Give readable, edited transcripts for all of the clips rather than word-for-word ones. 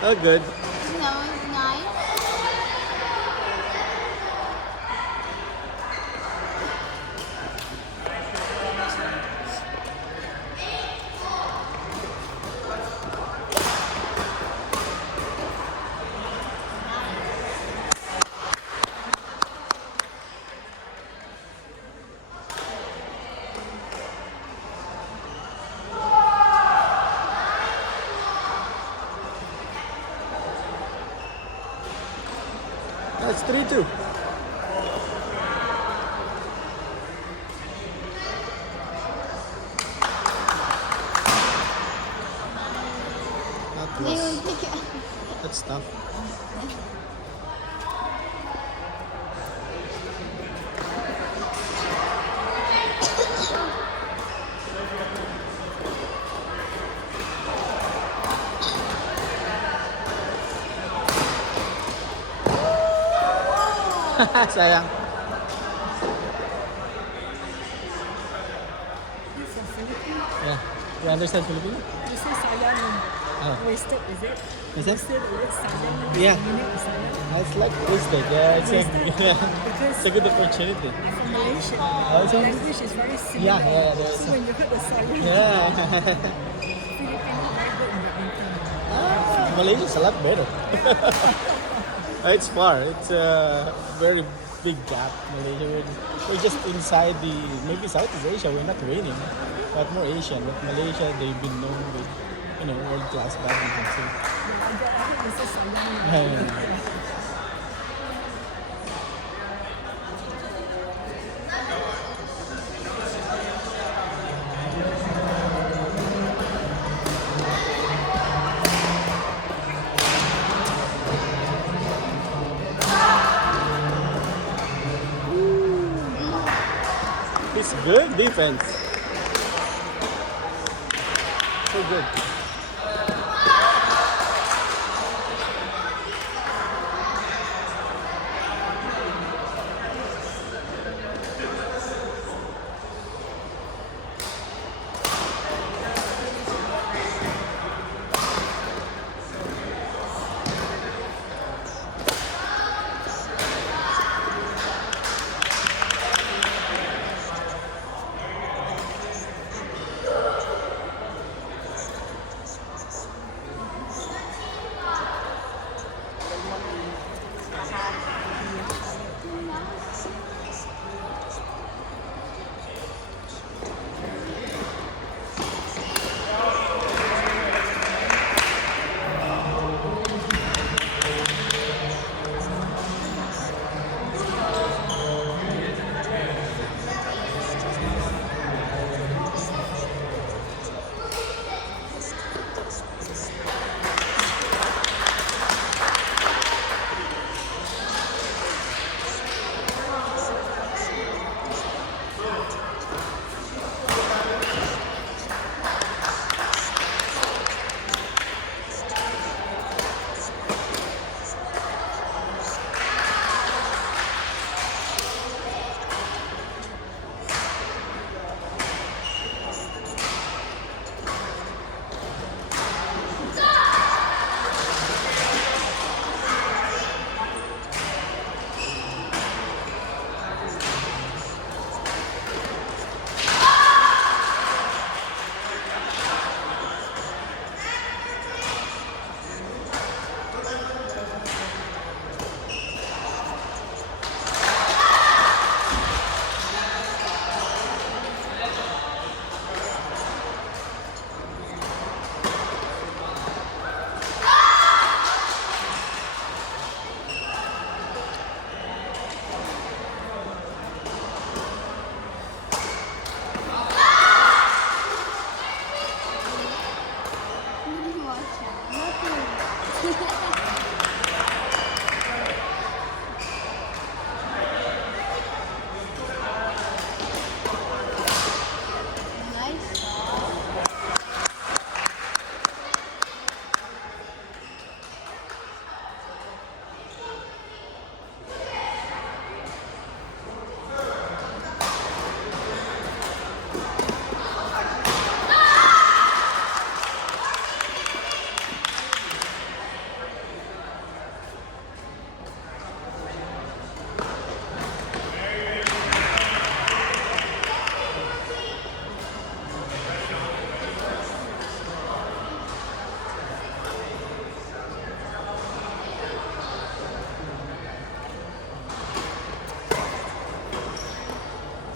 Oh, good. You know, it's nice. That's 3-2. That They will was, pick it. that's tough. Sayang. Yeah. You understand Filipino? You say sayang Oh. wasted, is it? Is it? Wasted, is it sayang? Yeah. Meaning is sayang? It's like wasted. Yeah, it's a, Wasted. it's a good opportunity. I'm from Malaysia. Also? Language is very similar. Yeah, yeah, there's So when you heard the sayang, Yeah. Filipino very good in badminton. Malaysia's a lot better. It's far. It's a very big gap. Malaysia, we're just inside the maybe Southeast Asia. We're not winning, but more Asian. But Malaysia, they've been known with world class badminton. So, I heard you say sayang. yeah. It's good defense. So good.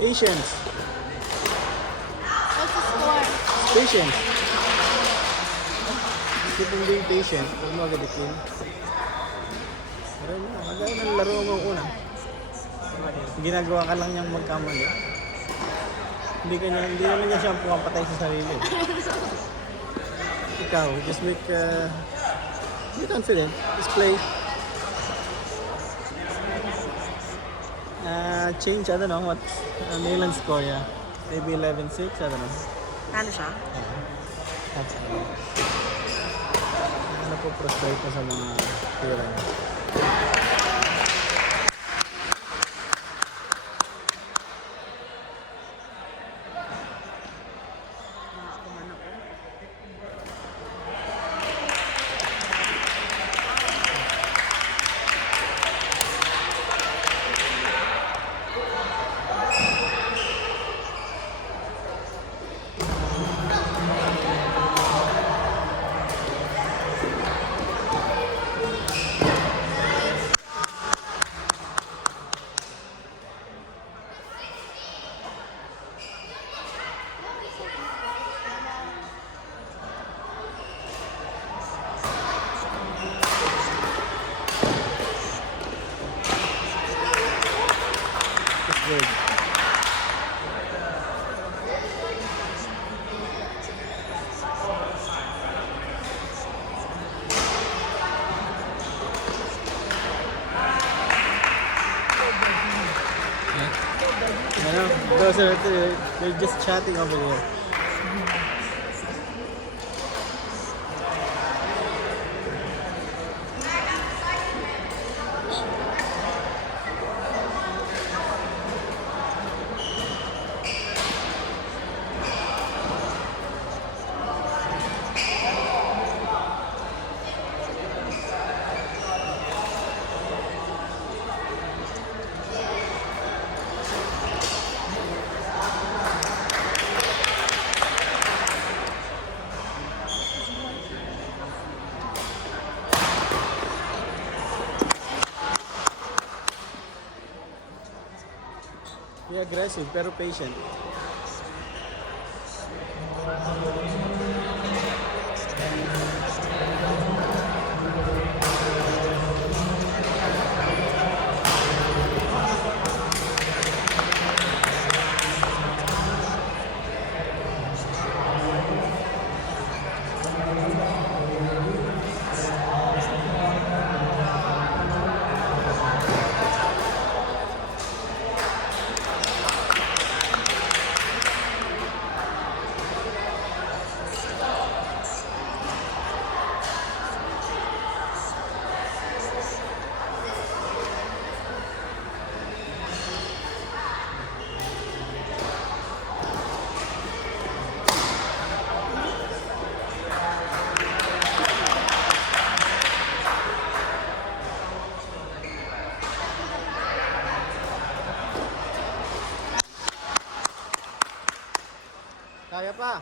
Patience. What's the score? Patience. Keep on being patient. Huwag mo agad itin. Pero mo, agad ng laro mo una. Ginagawa ka lang niyang magkamali. Hindi naman niya siya pumapatay sa sarili. Ikaw, just make, be confident. Just play. Change, I don't know, what Milan score, yeah. Maybe 11-6, I don't know. Ano siya? That's all. Ano po frustrate ko sa mga tira niya. It's good. They're just chatting over there. Be aggressive pero patient. Kaya pa.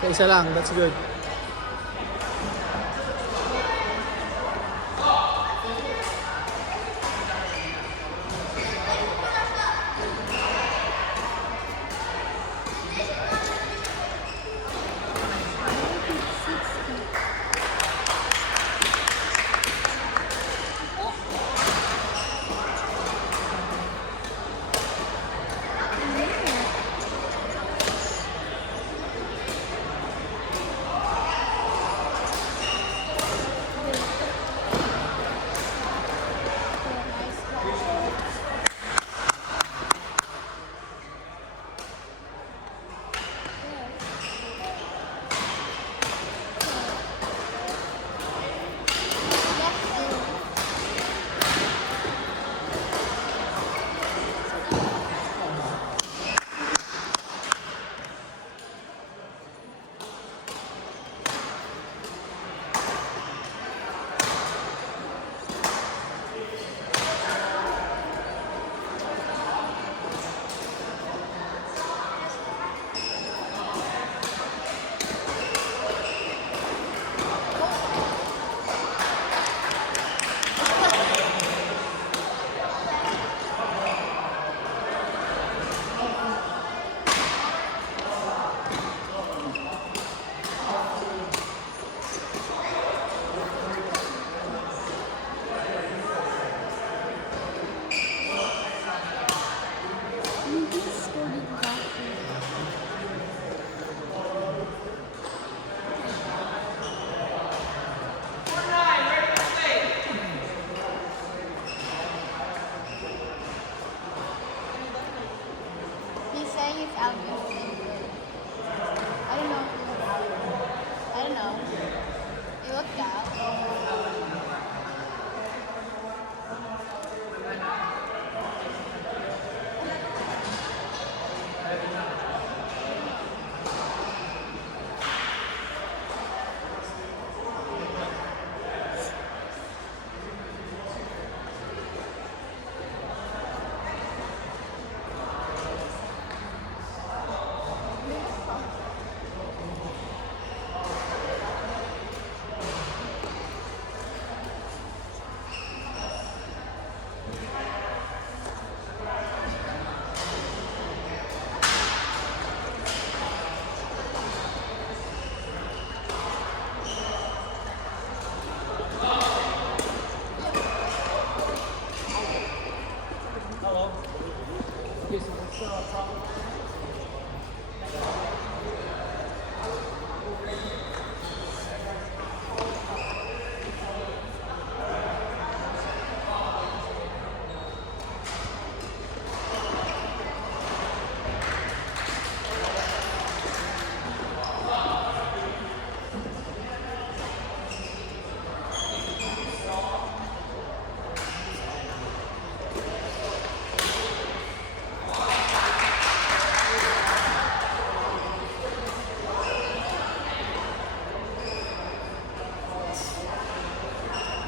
Sa isa lang, that's good.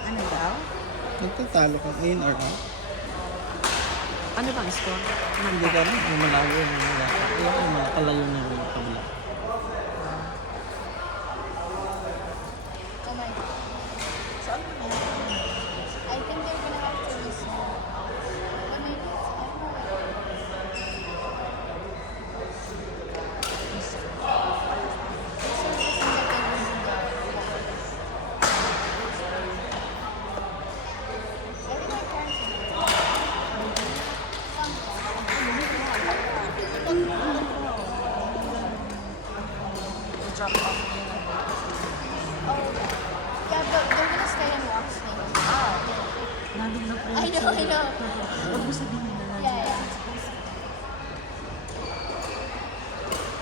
Ano daw? Nagtatalo ka, in or out? Ano bang score? Hindi ka rin, may malayo yung mga kaya yung mga kalayo na yung kabila. Oh my god. I think they're gonna have to restart. But maybe it's, I don't know. This one seems like they're losing guard. I think my parents Drop off. Oh, yeah, but they're gonna stay in Roxley. Nandun na po. I know. Huwag mo sabihin na Yeah, yeah.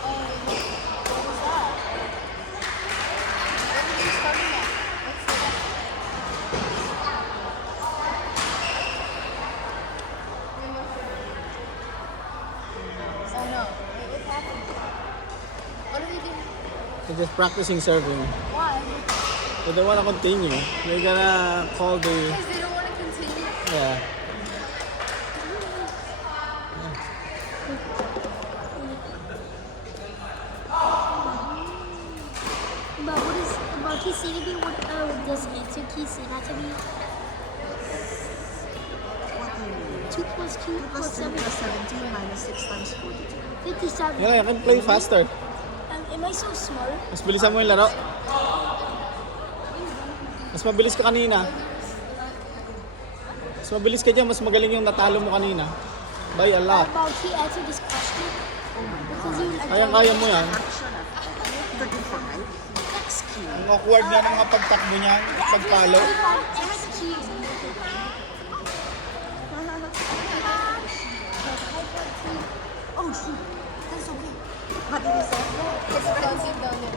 Oh, what was that? What are you starting at? What's the Oh no. Wait, what's happening? What are they doing? They're just practicing serving. Why? They don't want to continue. They're gonna call the, Because they don't want to continue. yeah. But what is about key C to be? What does answer key C not to be? What do you mean? 2 plus 2 2 plus plus 2 7. plus 17 minus 6 times 42. 57. Yeah, I can play faster. Am I so smart? Mas bilisan mo yung laro. Mas mabilis ka kanina. Mas mabilis ka dyan, mas magaling yung natalo mo kanina. By a lot. About key answer this question? Because you Kaya mo yan. Action at 35. Next key. Ang awkward nga ng mga pagtakbo niya, pagpalo. X key. Oh, shoot. That's okay. What did you say? Expensive daw niya.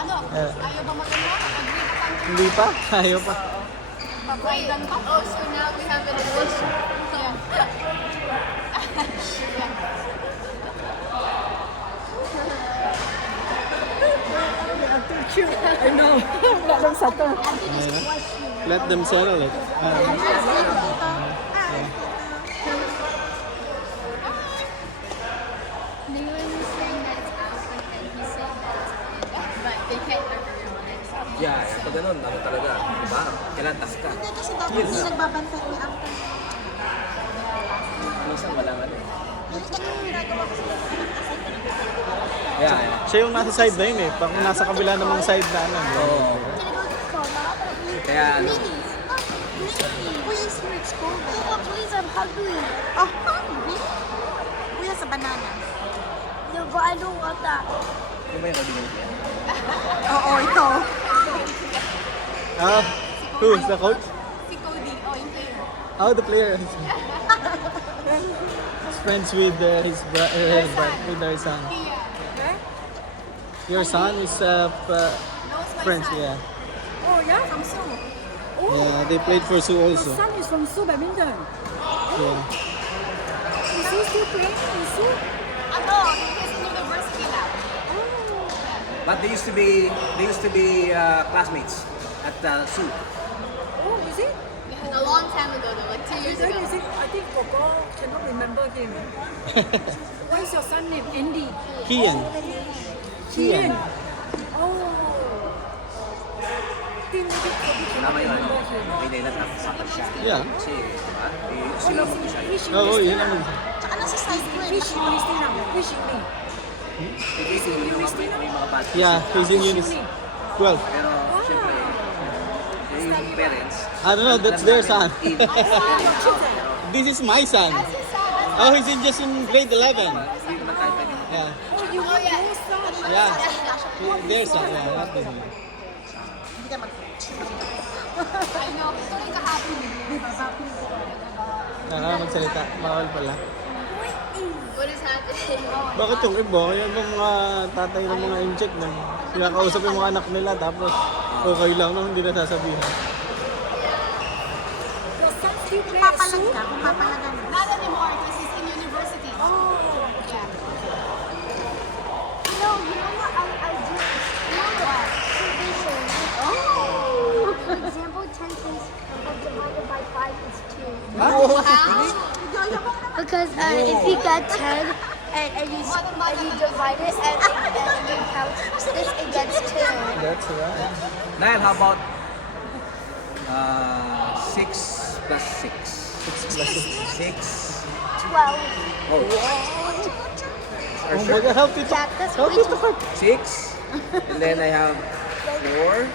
Ano? Ayaw ba magano? Agree pa kami. Hindi pa? Ayaw pa. Papayagan pa? Oh, so now we have an addition. Yeah. I know. Wala lang sa to. Let them settle it. Leland is saying that it's Alfred and he's saying that it's Alfred. But they can't agree on it. Yeah, pag ganun, ano talaga, diba? Kailan tas ka. Hindi kasi dapat hindi nagbabantay ni Uncle. Minsan walang ano. Ito yung ginagawa ko sila. Yeah, yeah. Siya yung nasa side na yun eh. Pag nasa kabila namang side na ano. Oo. Kaya ano, Kuya, is here at school. Please, I'm hungry. Oh, hungry? Kuya, sa banana. No, but I don't want that. yung ba yung kabigay niya? Oo, ito. Who's the coach? Si Cody, oh, yung player. Oh, the player. He's friends with his with their son. He, Your son is knows my friends, yeah. Oh, yeah, from Seoul. Oh, Yeah, they played for Su your also. son is from Seoul badminton. Yeah. Is he still playing in Seoul? No, he's in university now. Oh, But they used to be classmates at SU. oh, is it? Yeah, a long time ago though, like 2 years ago. Is it? I think Gogo cannot remember him. What is your son name? Andy. Kian. Kian. Oh. Think maybe Kobe cannot Tama yun. remember him. May nailatapos siya. Yeah. Kasi, diba? Sila mag-isa. Which Oo, university yun na? ang... Tsaka nasa side ko eh. Which university na? Which uni? Kasi may mga bad. Yeah, he's in Unis. 12. Pero, syempre, yung parents, I don't know, that's their son. in, This is my son. Oh, he's in just in grade 11. hindi naman kahit na Yeah. Oh, you know your son. Yeah. Their son, yeah, not this one. I know, tuloy kahapon. Magsalita, bawal pala. What is happening? Bakit yung iba? Kaya yung mga tatay ng mga incheck na kinakausap yung mga anak nila tapos okay lang no, hindi na sasabihin. Your son still play at Seoul? Not anymore because he's in university. Oh. Yeah. You know what I do? You know what? Division. For example, 10 things divided by 5 is 2. Because if you got 10 and you divide it and you count this, it gets 2. That's right. Niall, how about 6 plus 6? 6. 12. Oh, Oh my God, help it. Jack, that's Help way it. too 6. And then I have 4.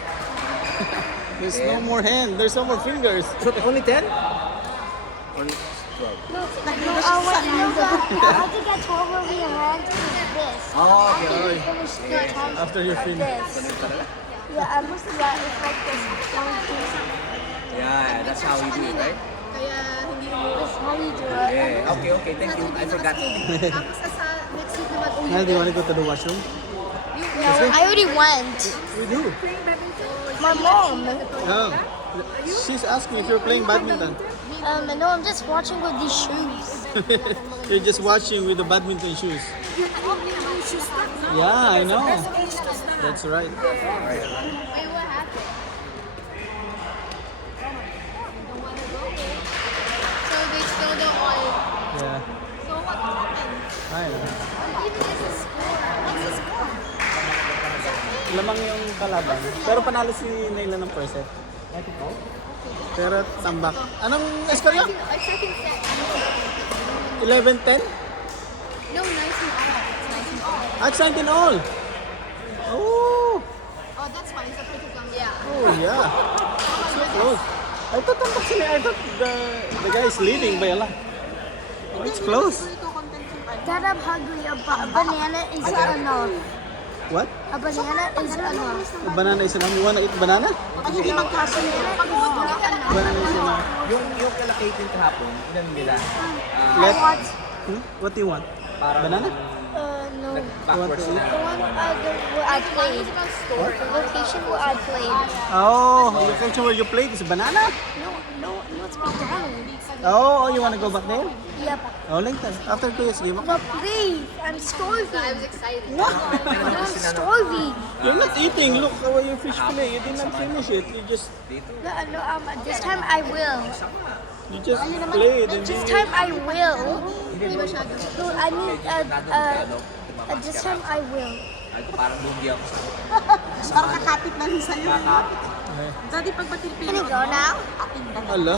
There's no more hand. There's no more fingers. So only 10? Only 12. No, what you know that how to get 12 over your hand is this. Oh, After you okay. finish the time, After you like finish. this. Yeah, it's like this. One, two, Yeah, that's how we do it, right? Kaya hindi mo. this is how you do it. Yeah. Okay, thank you. I forgot. Tapos sa next week naman ulit. Now, do you want to go to the washroom? No, I already went. We do. My mom. No. She's asking if you're playing badminton. No, I'm just watching with these shoes. You're just watching with the badminton shoes. Yeah, I know. That's right. Wait, what happened? So they still don't want it. Yeah. So what happened? I know. Even is the score. What's the score? Lamang yung kalaban. Pero panalo si Naila ng first set. Pero tambak. Anong score yun? Like second set. 11-10? No, 19 all. It's 19 all. At 19 all. Oh. Oh, that's fine. So pretty come. Yeah. Oh, yeah. So close. I thought tambak sila. I thought the guy is leading by a lot. Oh, it's close. Dad, I'm hungry. A banana is enough. What? A banana is enough. The banana is enough. You wanna eat banana? Banana is enough. Yung kalakatin kahapon, ilan nila? Let. What do you want? Banana? No. Backwards The na. one where I played. The location where I played. Oh, the location where you played is banana? No, it's McDonald's. Oh, you wanna go back there? Yep. Oh, later. After 2 years, game. No, please. I'm I starving. was excited. I'm starving. You're not eating. Look how your fish fillet. You did not finish it. You just No, this time I will. played and This then time I will. Hindi masyado. No, I need this time I will. Ay, parang lugi ako sa Parang kakapit na rin sa'yo. kakapit. Daddy, pag batil Can I go now? Ala.